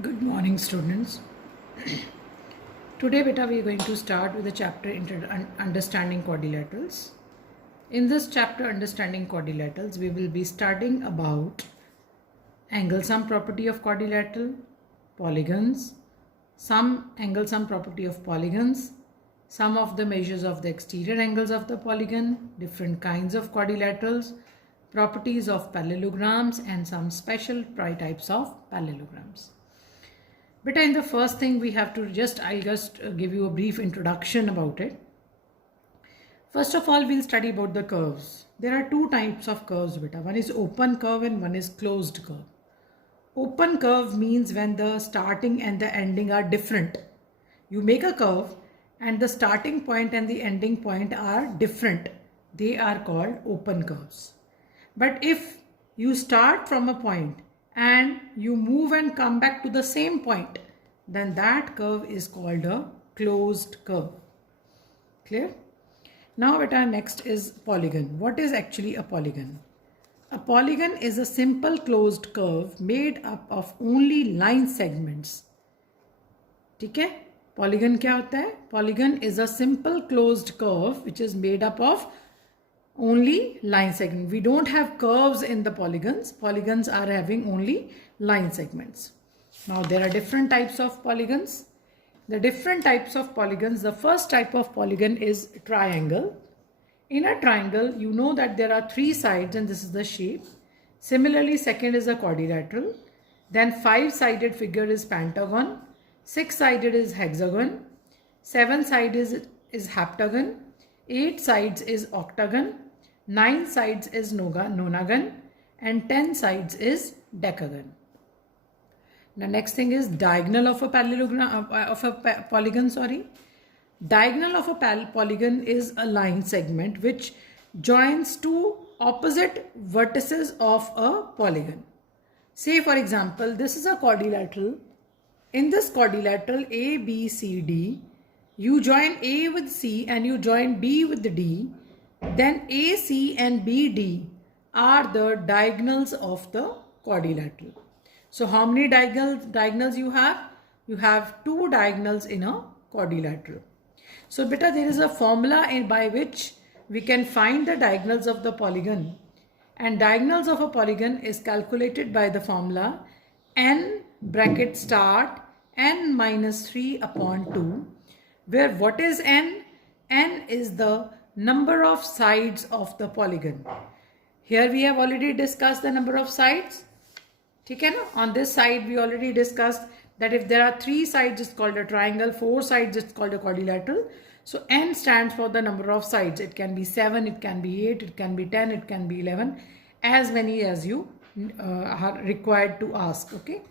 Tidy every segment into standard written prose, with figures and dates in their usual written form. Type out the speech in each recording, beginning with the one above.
Good morning, students. Today, beta, we are going to start with the chapter Understanding Quadrilaterals. In this chapter, Understanding Quadrilaterals, we will be studying about angle sum property of quadrilateral, polygons, some angle sum property of polygons, some of the measures of the exterior angles of the polygon, different kinds of quadrilaterals, properties of parallelograms, and some special types of parallelograms. But in the first thing we have to I'll just give you a brief introduction about it. First of all, we'll study about the curves. There are two types of curves, beta. One is open curve and one is closed curve. Open curve means when the starting and the ending are different. You make a curve and the starting point and the ending point are different. They are called open curves. But if you start from a point and you move and come back to the same point, then that curve is called a closed curve. Clear? Now beta, next is polygon. What is actually a polygon? A polygon is a simple closed curve made up of only line segments. ठीक है? Polygon क्या होता है? Polygon is a simple closed curve which is made up of only line segment. We don't have curves in the polygons. Polygons are having only line segments. Now there are different types of polygons. The different types of polygons, the first type of polygon is triangle. In a triangle, you know that there are three sides and this is the shape. Similarly, second is a quadrilateral. Then five-sided figure is pentagon. Six-sided is hexagon. Seven-sided is heptagon. 8 sides is octagon. 9 sides is nonagon, and 10 sides is decagon. The next thing is diagonal of a parallelogram of a polygon. Diagonal of a polygon is a line segment which joins two opposite vertices of a polygon. Say for example, this is a quadrilateral. In this quadrilateral A, B, C, D, you join A with C and you join B with D. Then A, C and B, D are the diagonals of the quadrilateral. So how many diagonals you have? You have two diagonals in a quadrilateral. So beta, there is a formula by which we can find the diagonals of the polygon. And diagonals of a polygon is calculated by the formula n bracket start n minus 3 upon 2. Where what is n? N is the number of sides of the polygon. Here we have already discussed the number of sides. Okay, no? On this side we already discussed that if there are 3 sides it's called a triangle, 4 sides it's called a quadrilateral. So n stands for the number of sides. It can be 7, it can be 8, it can be 10, it can be 11, as many as you are required to ask. Okay,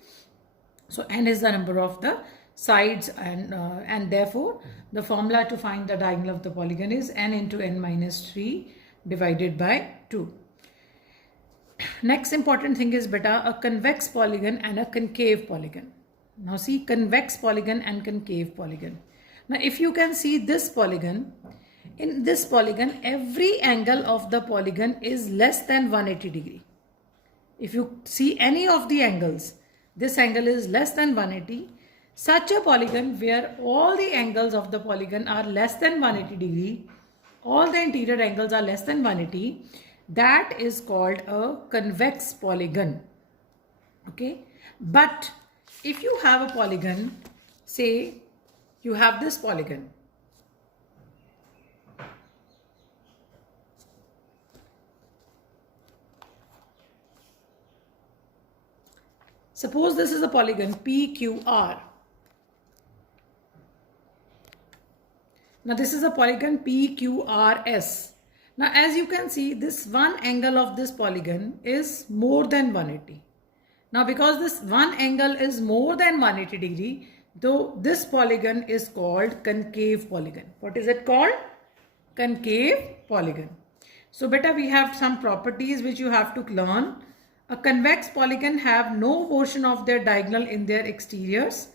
so n is the number of the sides, and therefore the formula to find the diagonal of the polygon is n into n minus 3 divided by 2. Next important thing is beta, a convex polygon and a concave polygon. Now see, convex polygon and concave polygon. Now if you can see this polygon, in this polygon every angle of the polygon is less than 180 degree. If you see any of the angles, this angle is less than 180. Such a polygon where all the angles of the polygon are less than 180 degree, all the interior angles are less than 180, that is called a convex polygon. Okay, but if you have a polygon, say you have this polygon, suppose this is a polygon PQR. Now this is a polygon PQRS. Now as you can see, this one angle of this polygon is more than 180. Now because this one angle is more than 180 degree, though this polygon is called concave polygon. What is it called? Concave polygon. So beta, we have some properties which you have to learn. A convex polygon have no portion of their diagonal in their exteriors.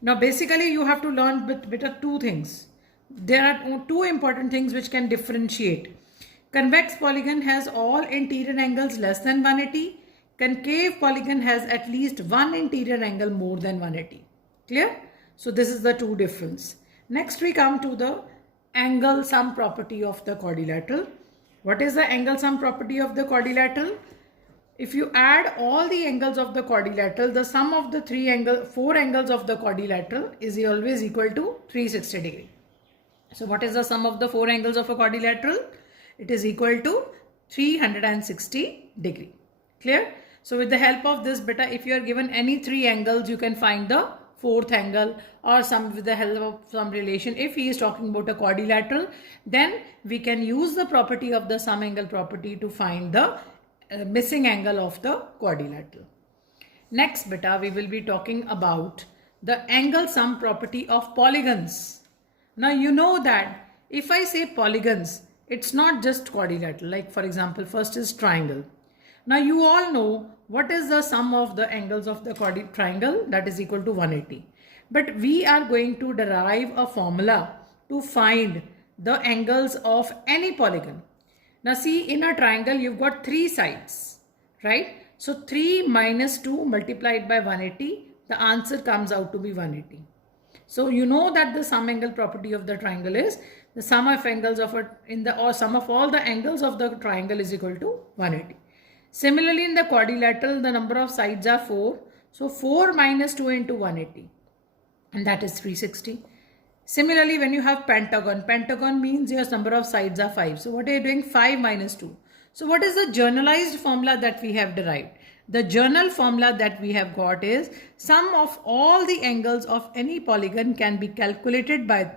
Now basically you have to learn beta two things. There are two important things which can differentiate. Convex polygon has all interior angles less than 180. concave polygon has at least one interior angle more than 180. Clear? So this is the two difference. Next we come to the angle sum property of the quadrilateral. What is the angle sum property of the quadrilateral? If you add all the angles of the quadrilateral, the sum of the four angles of the quadrilateral is always equal to 360 degree. So what is the sum of the four angles of a quadrilateral? It is equal to 360 degree. Clear? So with the help of this beta, if you are given any three angles, you can find the fourth angle, or with the help of some relation. If he is talking about a quadrilateral, then we can use the property of the sum angle property to find the missing angle of the quadrilateral. Next beta, we will be talking about the angle sum property of polygons. Now you know that if I say polygons, it's not just quadrilateral. Like for example, first is triangle. Now you all know what is the sum of the angles of the triangle, that is equal to 180. But we are going to derive a formula to find the angles of any polygon. Now see, in a triangle you've got three sides, right? So 3 minus 2 multiplied by 180, the answer comes out to be 180. So you know that the sum angle property of the triangle is the sum of angles of sum of all the angles of the triangle is equal to 180. Similarly, in the quadrilateral, the number of sides are 4. So 4 minus 2 into 180, and that is 360. Similarly, when you have pentagon means your number of sides are 5. So what are you doing? 5 minus 2. So what is the generalized formula that we have derived? The general formula that we have got is sum of all the angles of any polygon can be calculated by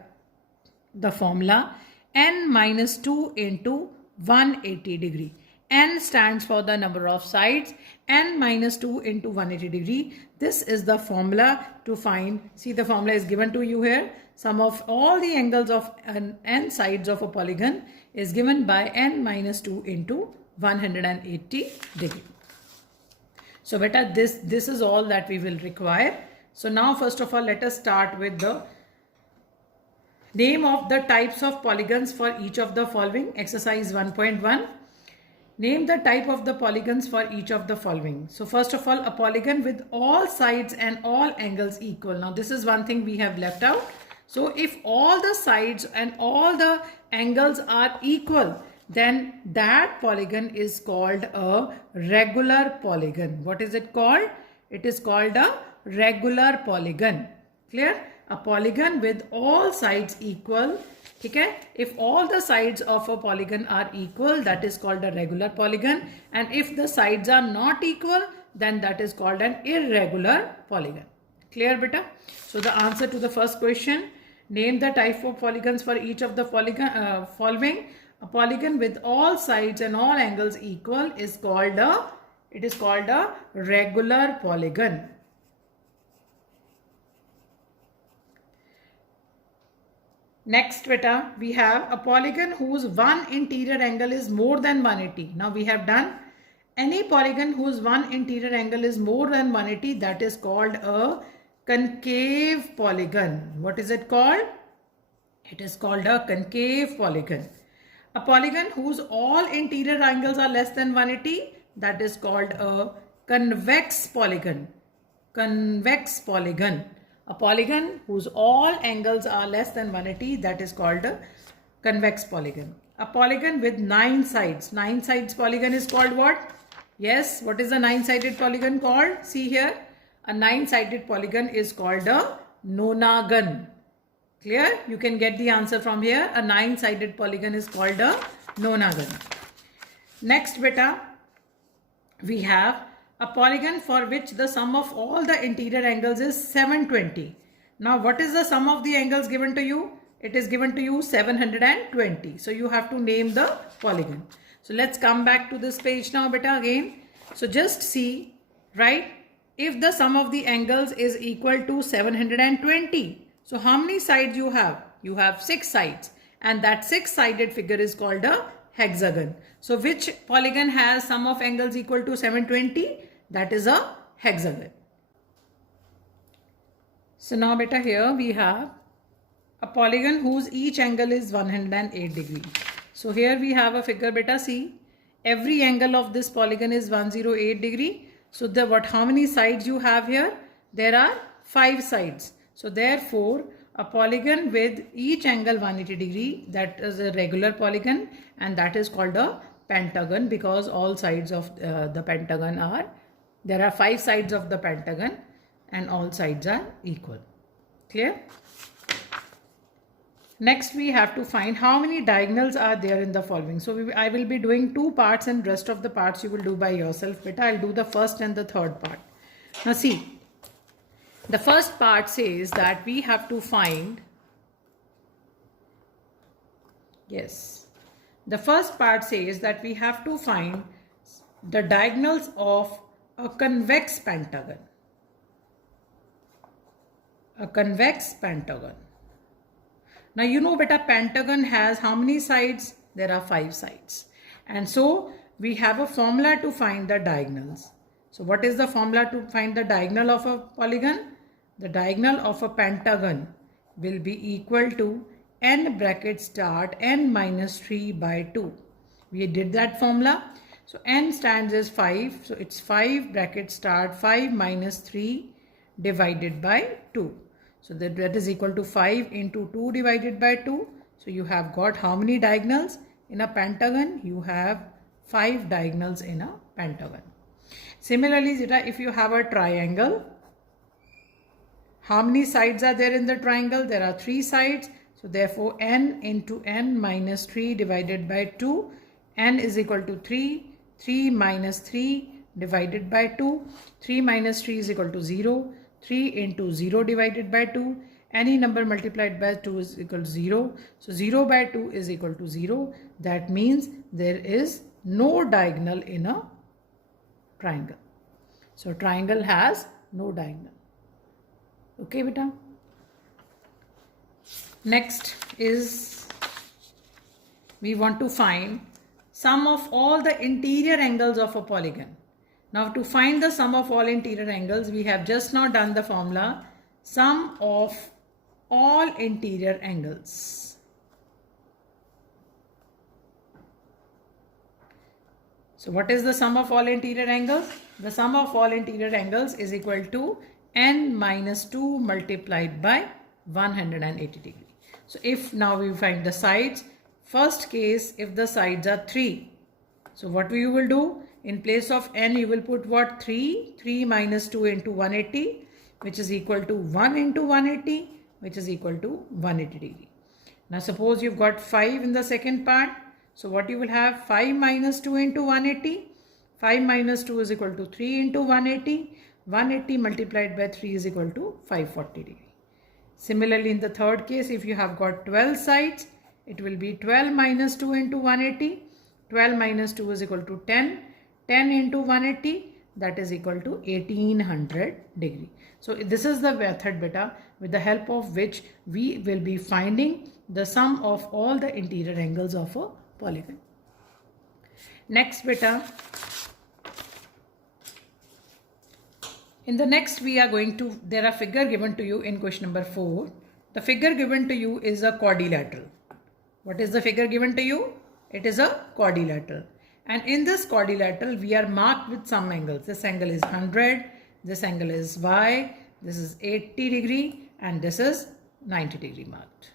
the formula n minus 2 into 180 degree. N stands for the number of sides, n minus 2 into 180 degree. This is the formula to find. See, the formula is given to you here. Sum of all the angles of n sides of a polygon is given by n minus 2 into 180 degree. So beta, this is all that we will require. So now first of all, let us start with the name of the types of polygons for each of the following. Exercise 1.1. Name the type of the polygons for each of the following. So first of all, a polygon with all sides and all angles equal. Now this is one thing we have left out. So if all the sides and all the angles are equal, then that polygon is called a regular polygon. What is it called? It is called a regular polygon. Clear? A polygon with all sides equal. Okay? If all the sides of a polygon are equal, that is called a regular polygon. And if the sides are not equal, then that is called an irregular polygon. Clear, beta? So the answer to the first question, name the type of polygons for each of the following. A polygon with all sides and all angles equal is called a regular polygon. Next beta, we have a polygon whose one interior angle is more than 180. Now we have done any polygon whose one interior angle is more than 180, that is called a concave polygon. What is it called? It is called a concave polygon. A polygon whose all interior angles are less than 180, that is called a convex polygon. Convex polygon. A polygon whose all angles are less than 180, that is called a convex polygon. A polygon with 9 sides. 9 sides polygon is called what? Yes, what is a 9-sided polygon called? See here, a 9-sided polygon is called a nonagon. Clear? You can get the answer from here. A 9-sided polygon is called a nonagon. Next beta, we have a polygon for which the sum of all the interior angles is 720. Now what is the sum of the angles given to you? It is given to you 720. So you have to name the polygon. So let's come back to this page now beta again. So just see, right? If the sum of the angles is equal to 720. So how many sides you have? You have 6 sides, and that 6-sided figure is called a hexagon. So which polygon has sum of angles equal to 720? That is a hexagon. So now beta, here we have a polygon whose each angle is 108 degree. So here we have a figure beta, see. Every angle of this polygon is 108 degree. So how many sides you have here? There are 5 sides. So therefore, a polygon with each angle 180 degree, that is a regular polygon, and that is called a pentagon, because all sides of the pentagon there are 5 sides of the pentagon and all sides are equal. Clear? Next, we have to find how many diagonals are there in the following. So I will be doing 2 parts, and rest of the parts you will do by yourself. Beta, I'll do the first and the third part. Now see, the first part says that we have to find, the first part says that we have to find the diagonals of a convex pentagon. A convex pentagon. Now you know beta, pentagon has how many sides? There are 5 sides. And so we have a formula to find the diagonals. So what is the formula to find the diagonal of a polygon? The diagonal of a pentagon will be equal to n bracket start n minus 3 by 2. We did that formula. So n stands as 5. So it's 5 bracket start 5 minus 3 divided by 2. So that is equal to 5 into 2 divided by 2. So you have got how many diagonals in a pentagon? You have 5 diagonals in a pentagon. Similarly, if you have a triangle, how many sides are there in the triangle? There are 3 sides. So therefore n into n minus 3 divided by 2. N is equal to 3. 3 minus 3 divided by 2. 3 minus 3 is equal to 0. 3 into 0 divided by 2. Any number multiplied by 2 is equal to 0. So 0 by 2 is equal to 0. That means there is no diagonal in a triangle. So triangle has no diagonal. Okay, beta. Next is we want to find sum of all the interior angles of a polygon. Now to find the sum of all interior angles, we have just now done the formula sum of all interior angles. So what is the sum of all interior angles? The sum of all interior angles is equal to n minus 2 multiplied by 180 degree. So if now we find the sides, first case, if the sides are 3, so what we will do? In place of n, you will put what? 3. 3 minus 2 into 180, which is equal to 1 into 180, which is equal to 180 degree. Now suppose you've got 5 in the second part. So what you will have? 5 minus 2 into 180. 5 minus 2 is equal to 3 into 180. 180 multiplied by 3 is equal to 540 degree. Similarly, in the third case, if you have got 12 sides, it will be 12 minus 2 into 180. 12 minus 2 is equal to 10. 10 into 180, that is equal to 1800 degree. So this is the method beta with the help of which we will be finding the sum of all the interior angles of a polygon. Next beta, in the next we are going to, there are figure given to you in question number 4. The figure given to you is a quadrilateral. What is the figure given to you? It is a quadrilateral. And in this quadrilateral, we are marked with some angles. This angle is 100, this angle is Y, this is 80 degree, and this is 90 degree marked.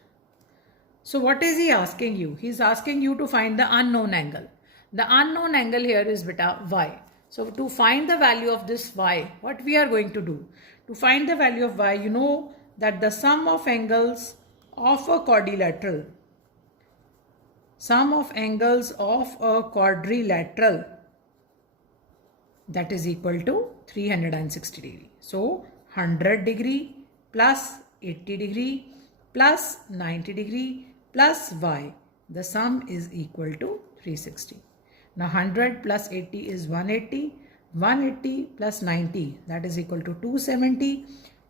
So what is he asking you? He is asking you to find the unknown angle. The unknown angle here is beta Y. So to find the value of this Y, what we are going to do? To find the value of Y, you know that the sum of angles of a quadrilateral, sum of angles of a quadrilateral, that is equal to 360 degree. So 100 degree plus 80 degree plus 90 degree plus Y, the sum is equal to 360. Now 100 plus 80 is 180. 180 plus 90, that is equal to 270.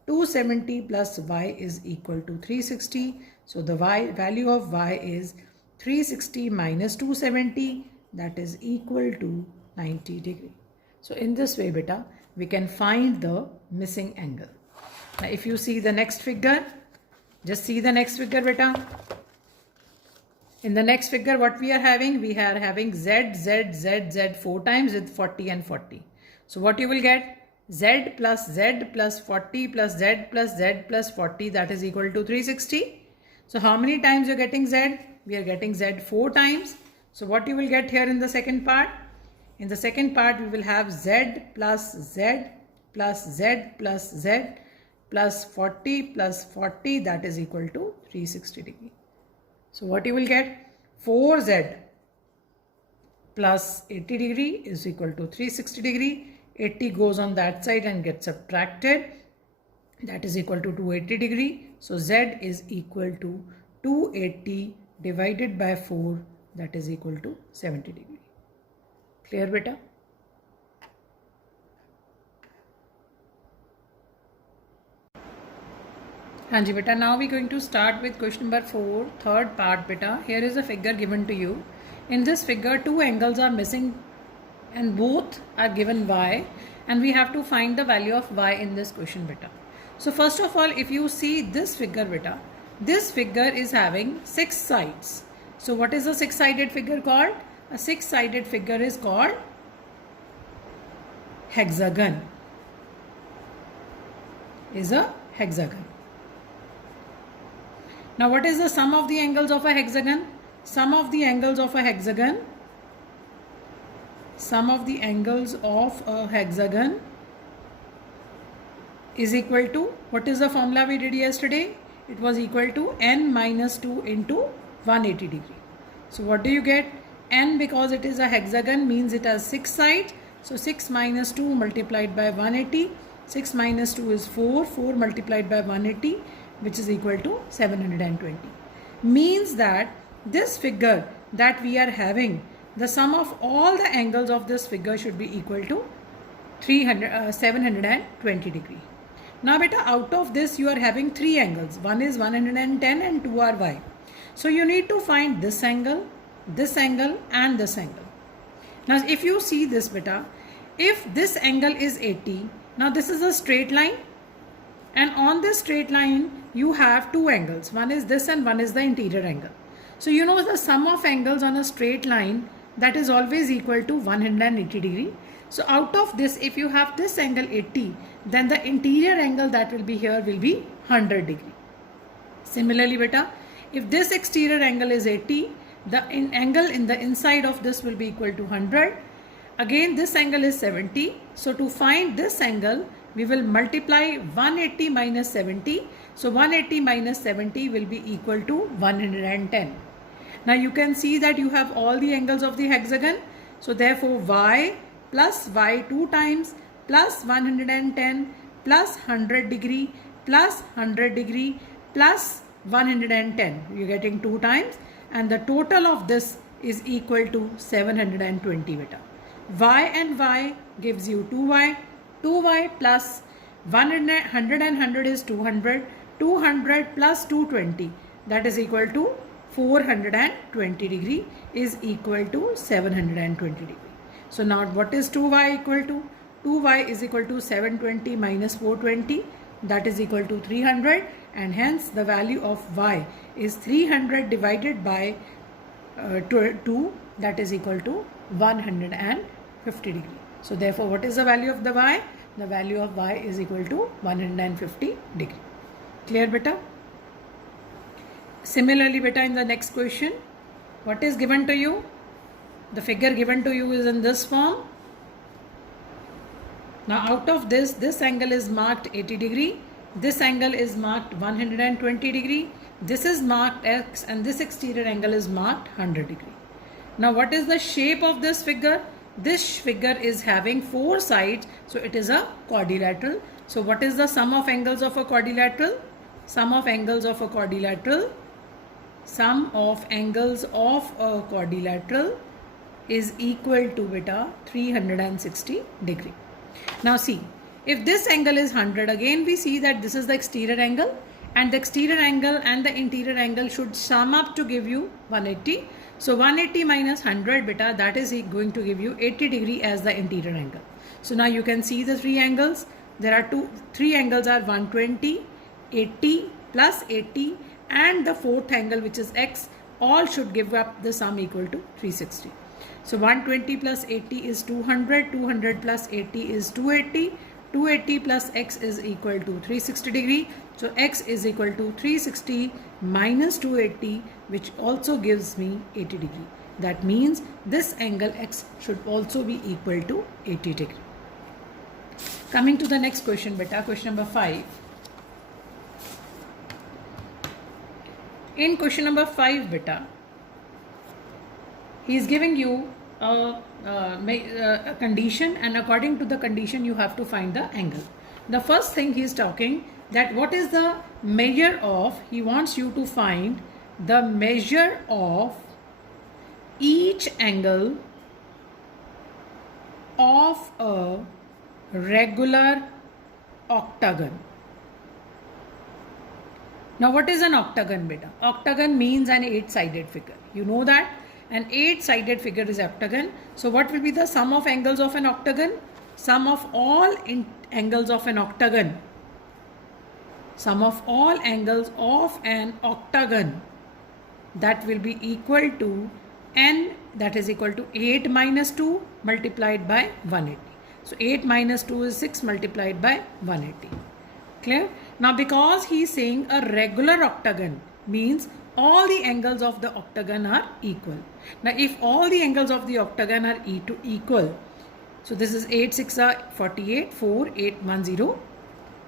270 plus Y is equal to 360. So the value of Y is 360 minus 270, that is equal to 90 degree. So in this way beta, we can find the missing angle. Now if you see the next figure, just see the next figure beta. In the next figure, what we are having? We are having Z, Z, Z, Z 4 times with 40 and 40. So what you will get? Z plus Z plus 40 plus Z plus Z plus 40, that is equal to 360. So how many times you are getting Z? We are getting Z 4 times. So what you will get here in the second part? In the second part, we will have Z plus Z plus Z plus Z plus 40 plus 40, that is equal to 360 degree. So what you will get? 4Z plus 80 degree is equal to 360 degree. 80 goes on that side and gets subtracted. That is equal to 280 degree. So Z is equal to 280 divided by 4, that is equal to 70 degree. Clear beta? Hanji beta, now we are going to start with question number 4, third part beta. Here is a figure given to you. In this figure, two angles are missing and both are given y, and we have to find the value of y in this question beta. So first of all, if you see this figure beta, this figure is having 6 sides. So what is a 6-sided figure called? A 6-sided figure is called hexagon. Is a hexagon. Now what is the sum of the angles of a hexagon? Sum of the angles of a hexagon. Sum of the angles of a hexagon is equal to, what is the formula we did yesterday? It was equal to n minus 2 into 180 degree. So what do you get? N, because it is a hexagon, means it has 6 sides. So 6 minus 2 multiplied by 180. 6 minus 2 is 4. 4 multiplied by 180, which is equal to 720. Means that this figure that we are having, the sum of all the angles of this figure should be equal to 720 degree. Now beta, out of this you are having 3 angles. One is 110 and 2 are y. So you need to find this angle and this angle. Now if you see this beta, if this angle is 80, now this is a straight line, and on this straight line you have 2 angles. One is this and one is the interior angle. So you know the sum of angles on a straight line, that is always equal to 180 degree. So out of this, if you have this angle 80, then the interior angle that will be here will be 100 degree. Similarly beta, if this exterior angle is 80, the angle in the inside of this will be equal to 100. Again this angle is 70. So to find this angle, we will multiply 180 minus 70. So 180 minus 70 will be equal to 110. Now you can see that you have all the angles of the hexagon. So therefore y plus y 2 times plus 110 plus 100 degree plus 100 degree plus 110. You are getting 2 times, and the total of this is equal to 720 beta. Y and y gives you 2y. 2y plus 100 and 100 is 200. 200 plus 220, that is equal to 420 degree, is equal to 720 degree. So now what is 2y equal to? 2y is equal to 720 minus 420, that is equal to 300, and hence the value of y is 300 divided by 2, that is equal to 150 degree. So therefore what is the value of the y? The value of y is equal to 150 degree. Clear beta? Similarly beta, in the next question, what is given to you? The figure given to you is in this form. Now out of this, this angle is marked 80 degree, this angle is marked 120 degree, this is marked x, and this exterior angle is marked 100 degree. Now what is the shape of this figure? This figure is having 4 sides, so it is a quadrilateral. So what is the sum of angles of a quadrilateral? Sum of angles of a quadrilateral. Sum of angles of a quadrilateral is equal to beta 360 degree. Now see, if this angle is 100, again we see that this is the exterior angle, and the exterior angle and the interior angle should sum up to give you 180. So 180 minus 100 beta, that is going to give you 80 degree as the interior angle. So now you can see the 3 angles. There are 3 angles are 120, 80 plus 80, and the 4th angle, which is x. all should give up the sum equal to 360. So 120 plus 80 is 200, 200 plus 80 is 280, 280 plus x is equal to 360 degree. So x is equal to 360 minus 280, which also gives me 80 degree. That means this angle x should also be equal to 80 degree. Coming to the next question, beta, question number 5. In question number 5, beta, he is giving you a condition, and according to the condition you have to find the angle. The first thing he is talking that what is the measure of, he wants you to find the measure of each angle of a regular octagon. Now what is an octagon, beta? Octagon means an 8-sided figure. You know that an 8-sided figure is octagon. So what will be the sum of angles of an octagon? Sum of all angles of an octagon. Sum of all angles of an octagon, that will be equal to n, that is equal to 8 minus 2 multiplied by 180. So 8 minus 2 is 6 multiplied by 180. Clear? Now because he is saying a regular octagon means all the angles of the octagon are equal. Now if all the angles of the octagon are equal, so this is 8 6 are 48, 4 8 1 0,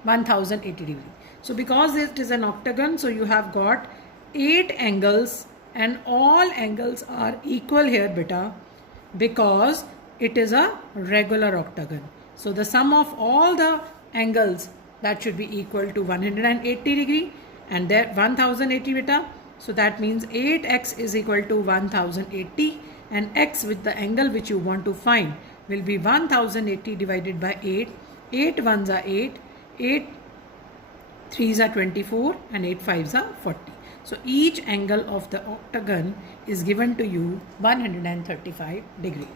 1080 degree. So because it is an octagon, so you have got 8 angles and all angles are equal here, beta, because it is a regular octagon. So the sum of all the angles, that should be equal to 180 degree, and there 1080, beta. So that means 8x is equal to 1080, and x with the angle which you want to find will be 1080 divided by 8. 8 1s are 8, 8 3s are 24, and 8 5s are 40. So each angle of the octagon is given to you 135 degree.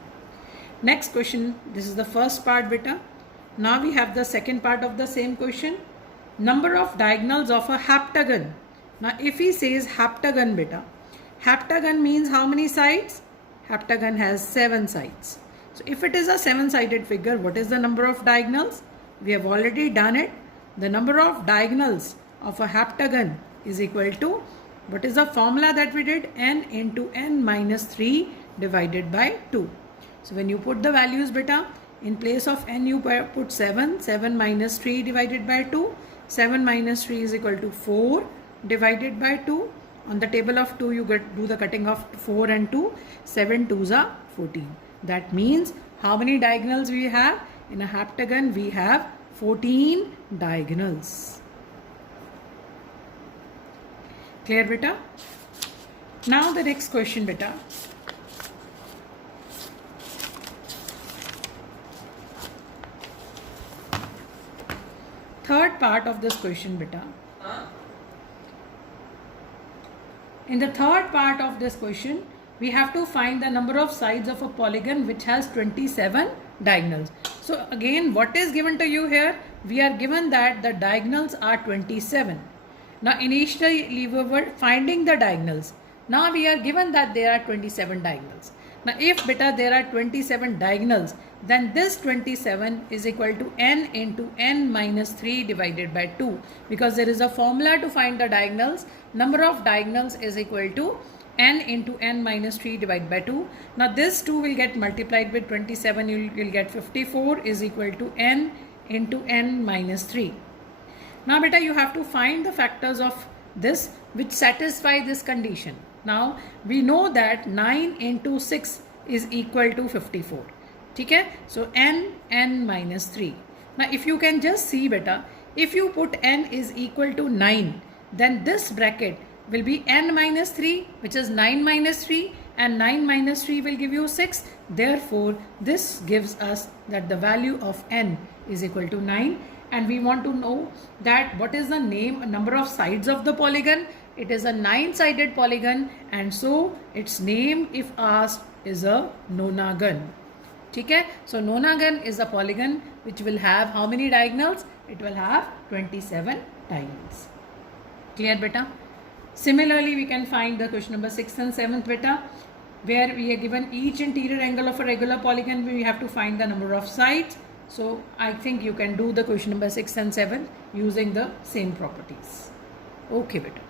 Next question, this is the first part, beta. Now we have the second part of the same question. Number of diagonals of a heptagon. Now if he says heptagon, beta, heptagon means how many sides? Heptagon has 7 sides. So if it is a 7-sided figure, what is the number of diagonals? We have already done it. The number of diagonals of a heptagon is equal to, what is the formula that we did? N into n minus 3 divided by 2. So when you put the values, beta, in place of n you put 7, 7 minus 3 divided by 2. 7 minus 3 is equal to 4 divided by 2. On the table of 2 you do the cutting of 4 and 2. 7 2s are 14. That means how many diagonals we have? In a heptagon we have 14 diagonals. Clear, beta? Now the next question, beta. Third part of this question, beta. In the third part of this question, we have to find the number of sides of a polygon which has 27 diagonals. So again, what is given to you here? We are given that the diagonals are 27. Now initially we were finding the diagonals. Now we are given that there are 27 diagonals. Now if, beta, there are 27 diagonals, then this 27 is equal to n into n minus 3 divided by 2, because there is a formula to find the diagonals. Number of diagonals is equal to n into n minus 3 divided by 2. Now this 2 will get multiplied with 27, you will get 54 is equal to n into n minus 3. Now beta, you have to find the factors of this which satisfy this condition. Now we know that 9 into 6 is equal to 54. Okay? So n minus 3. Now if you can just see, beta, if you put n is equal to 9, then this bracket will be n minus 3, which is 9 minus 3, and 9 minus 3 will give you 6. Therefore this gives us that the value of n is equal to 9. And we want to know that what is the number of sides of the polygon. It is a 9-sided polygon, and so its name, if asked, is a nonagon. Okay? So nonagon is a polygon which will have how many diagonals? It will have 27 diagonals. Clear, beta? Similarly, we can find the question number 6 and 7th beta, where we are given each interior angle of a regular polygon. We have to find the number of sides. So I think you can do the question number 6 and 7 using the same properties. Okay beta.